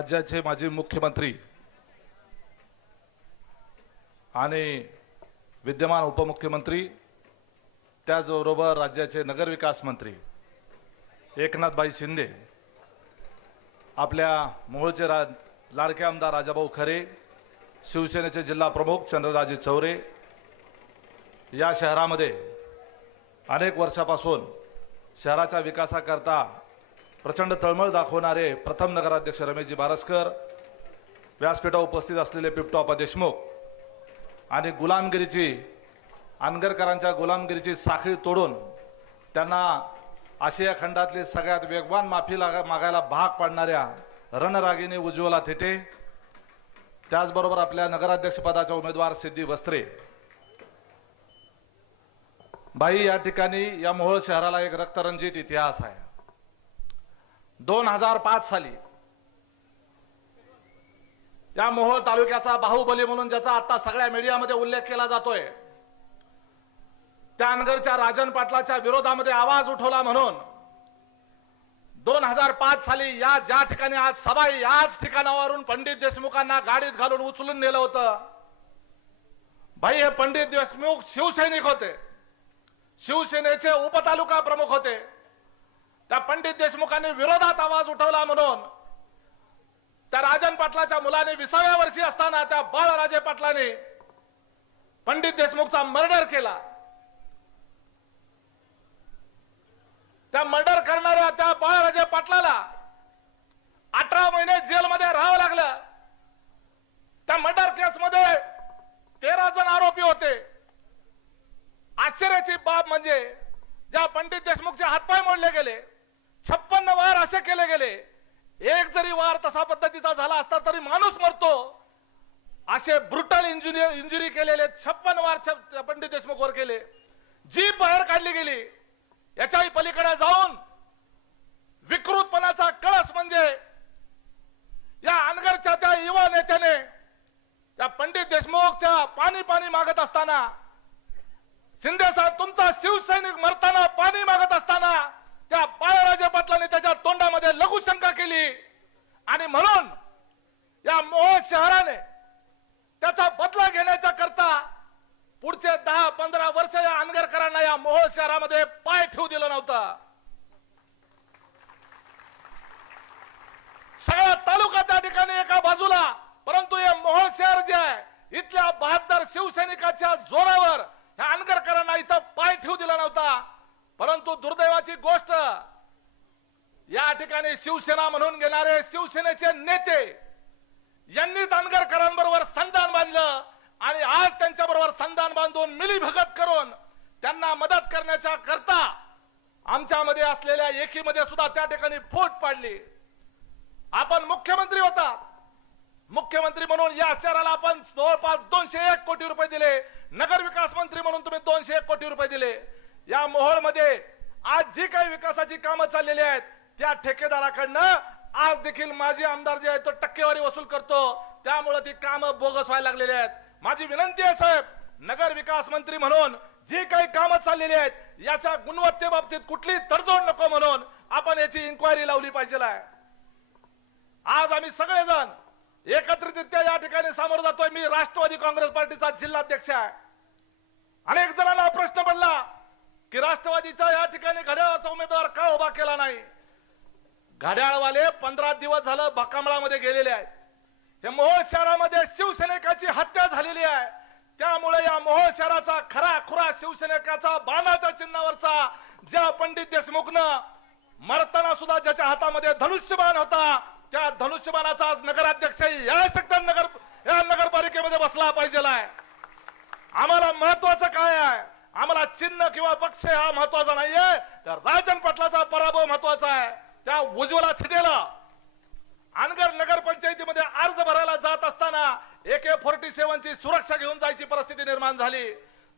राज्याचे माजी मुख्यमंत्री आणि विद्यमान उपमुख्यमंत्री त्याचबरोबर राज्याचे नगरविकास मंत्री एकनाथबाई शिंदे आपल्या मोहोळचे रा लाडके आमदार राजाभाऊ खरे शिवसेनेचे जिल्हा प्रमुख चंद्रराजे चौरे या शहरामध्ये अनेक वर्षापासून शहराच्या विकासाकरता प्रचंड तळमळ दाखवणारे प्रथम नगराध्यक्ष रमेशजी बारसकर व्यासपीठावर उपस्थित असलेले पिपटोपा देशमुख आणि गुलामगिरीची आनगरकरांच्या गुलामगिरीची साखळी तोडून त्यांना आशिया खंडातली सगळ्यात वेगवान माफी लागा मागायला भाग पाडणाऱ्या रणरागिनी उज्ज्वला थेटे त्याचबरोबर आपल्या नगराध्यक्षपदाच्या उमेदवार सिद्धी वस्त्रे. बाई या ठिकाणी या मोहोळ शहराला एक रक्तरंजित इतिहास आहे. दोन हजार पाच साली. या मोहोळ तालुक्याचा बाहुबली म्हणून ज्याचा आता सगळ्या मीडियामध्ये उल्लेख केला जातोय. त्या अनगरच्या राजन पाटलाच्या विरोधामध्ये आवाज उठवला म्हणून दोन हजार पाच साली या ज्या ठिकाणी आज सभा याच ठिकाणावरून पंडित देशमुखांना गाडीत घालून उचलून नेलं होतं. भाई हे पंडित देशमुख शिवसैनिक होते. शिवसेनेचे उपतालुका प्रमुख होते. त्या पंडित देशमुखांनी विरोधात आवाज उठवला म्हणून. त्या राजन पाटलाच्या मुलाने विसाव्या वर्षी असताना त्या बाळराजे पाटलाने पंडित देशमुखचा मर्डर केला. त्या मर्डर करणाऱ्या त्या बाळराजे पाटलाला अठरा महिने जेलमध्ये राहावं लागलं. त्या मर्डर केसमध्ये तेरा जण आरोपी होते. आश्चर्याची बाब म्हणजे ज्या पंडित देशमुखचे हातपाय मोडले गेले छप्पन्न वार असे केले गेले. एक जरी वार तसा पद्धतीचा झाला असता तरी माणूस मरतो. असे ब्रुटल इंजुरी इंजुरी केलेले छप्पन वार पंडित देशमुख वर केले. जीप बाहेर काढली गेली. याच्याही पलीकडे जाऊन विकृतपणाचा कळस म्हणजे या अनगरच्या त्या युवा नेत्याने त्या पंडित देशमुखच्या पाणी पाणी मागत असताना शिंदे साहेब तुमचा शिवसैनिक मरताना पाणी मागत असताना त्या बाळराजे पाटलाने त्याच्या तोंडामध्ये केली. आणि म्हणून या मोह शहराने त्याचा बदला घेण्याच्या करता पुढचे दहा पंधरा वर्ष या अनगरकरांना या मोहोळ शहरामध्ये पाय ठेवू दिलं नव्हतं. सगळा तालुका त्या ठिकाणी एका बाजूला परंतु हे मोहोळ शहर जे आहे इथल्या बहात्तर शिवसैनिकाच्या जोरावर ह्या अनगरकरांना इथं पाय ठेवू दिला नव्हता. परंतु दुर्दैवाची गोष्ट या ठिकाणी शिवसेना म्हणून घेणारे शिवसेनेचे नेते यांनी दानगरकरांबरोबर संधान बांधलं आणि आज त्यांच्या बरोबर संधान बांधून मिलीभगत करून त्यांना मदत करण्याच्या करता आमच्यामध्ये असलेल्या एकीमध्ये सुद्धा त्या ठिकाणी फूट पाडली. आपण मुख्यमंत्री होता मुख्यमंत्री म्हणून या शहराला आपण जवळपास दोनशे एक कोटी रुपये दिले. नगर विकास मंत्री म्हणून तुम्ही दोनशे एक कोटी रुपये दिले. या मोहोळमध्ये आज जी काही विकासाची कामं चाललेली आहेत त्या ठेकेदाराकडनं आज देखील माजी आमदार जे आहे तो टक्केवारी वसूल करतो. त्यामुळे ती कामं बोगस व्हायला लागलेली आहेत. माझी विनंती आहे साहेब नगर विकास मंत्री म्हणून जी काही कामं चाललेली आहेत याच्या गुणवत्तेबाबतीत कुठली तडजोड नको म्हणून आपण याची इन्क्वायरी लावली पाहिजे आज आम्ही सगळेजण एकत्रितरित्या या ठिकाणी सामोरं जातोय. मी राष्ट्रवादी काँग्रेस पार्टीचा जिल्हाध्यक्ष आहे. अनेक जणांना प्रश्न पडला की राष्ट्रवादीचा या ठिकाणी घड्याळाचा उमेदवार का उभा केला नाही? घड्याळवाले पंधरा दिवस झालं बाकामळामध्ये गेलेले आहेत. हे मोहोळ शहरामध्ये शिवसैनिकाची हत्या झालेली आहे. त्यामुळे या मोहोळ शहराचा खरा खुरा शिवसैनिकाचा बाणाच्या चिन्हावरचा ज्या पंडित देशमुखनं मरताना सुद्धा ज्याच्या हातामध्ये धनुष्यबाण होता त्या धनुष्यबाणाचा आज नगराध्यक्ष या सेक्टर नगर या नगरपालिकेमध्ये बसला पाहिजे आम्हाला महत्वाचं काय आहे? आम्हाला चिन्ह किंवा पक्ष हा महत्त्वाचा नाहीये. तर राजन पाटलाचा पराभव त्या थिटेला अनगर नगरपंचायतीमध्ये अर्ज भरायला जात असताना एके फोर्टी सेव्हनची सुरक्षा घेऊन जायची परिस्थिती निर्माण झाली.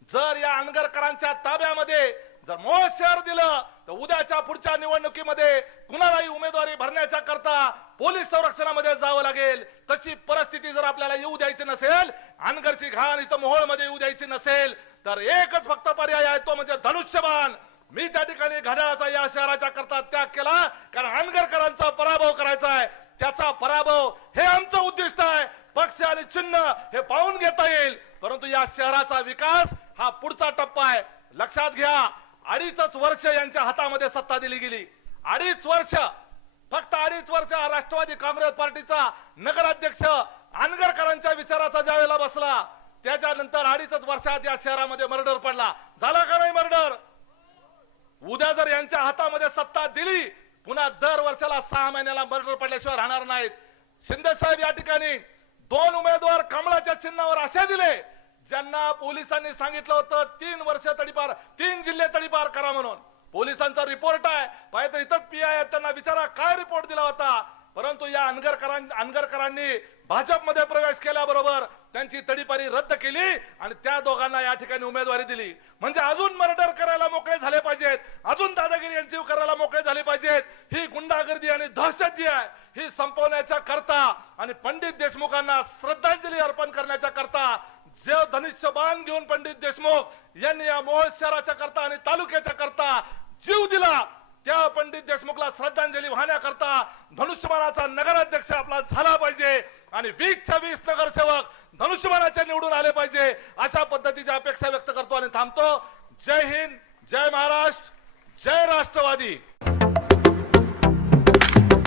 जर या अनगरकरांच्या ताब्यामध्ये जर मोह शहर दिलं तर उद्याच्या पुढच्या निवडणुकीमध्ये कुणालाही उमेदवारी भरण्याच्या करता पोलीस संरक्षणामध्ये जावं लागेल. तशी परिस्थिती जर आपल्याला येऊ द्यायची नसेल अनगरची घाण इथं मोहोळमध्ये येऊ द्यायची नसेल तर एकच फक्त पर्याय आहे तो म्हणजे धनुष्यबाण. मी त्या ठिकाणी घड्याळाचा या शहराच्या करता त्याग केला. कारण अनगरकरांचा पराभव करायचा आहे. त्याचा पराभव हे आमचं उद्दिष्ट आहे. पक्ष आणि चिन्ह हे पाहून घेता येईल. परंतु या शहराचा विकास हा पुढचा टप्पा आहे. लक्षात घ्या अडीचच वर्ष यांच्या हातामध्ये सत्ता दिली गेली. अडीच वर्ष फक्त अडीच वर्ष राष्ट्रवादी काँग्रेस पार्टीचा नगराध्यक्ष अनगरकरांच्या विचाराचा ज्यावेळेला बसला त्याच्यानंतर अडीच वर्षात या शहरामध्ये मर्डर पडला. झाला का नाही मर्डर? उद्या जर यांच्या हातामध्ये सत्ता दिली पुन्हा दर वर्षाला सहा महिन्याला मर्डर पडल्याशिवाय राहणार नाहीत. शिंदे साहेब या ठिकाणी दोन उमेदवार कमळाच्या चिन्हावर असे दिले ज्यांना पोलिसांनी सांगितलं होतं तीन वर्ष तडीपार तीन जिल्हे तडीपार करा म्हणून. पोलिसांचा रिपोर्ट आहे पाहिजे इथं पी आय त्यांना विचारा काय रिपोर्ट दिला होता? परंतु या अनगरकरां अनगरकरांनी भाजपमध्ये प्रवेश केल्याबरोबर त्यांची तडीपारी रद्द केली आणि त्या दोघांना या ठिकाणी उमेदवारी दिली. म्हणजे अजून मर्डर करायला मोकळे झाले पाहिजेत. अजून दादागिरी यांची करायला मोकळे झाले पाहिजेत. ही गुंडागर्दी आणि दहशत जी आहे ही संपवण्याच्या करता आणि पंडित देशमुखांना श्रद्धांजली अर्पण करण्याच्या करता जे धनुष्यबाण घेऊन पंडित देशमुख यांनी या मोहोळ शहराच्या करता आणि तालुक्याच्या करता जीव दिला. त्या पंडित देशमुखला श्रद्धांजली वाहण्याकरता धनुष्यबाणाचा नगराध्यक्ष आपला झाला पाहिजे आणि वीसच्या वीस नगरसेवक धनुष्यबाणाचे निवडून आले पाहिजे अशा पद्धतीची अपेक्षा व्यक्त करतो आणि थांबतो. जय हिंद जय महाराष्ट्र जय राष्ट्रवादी.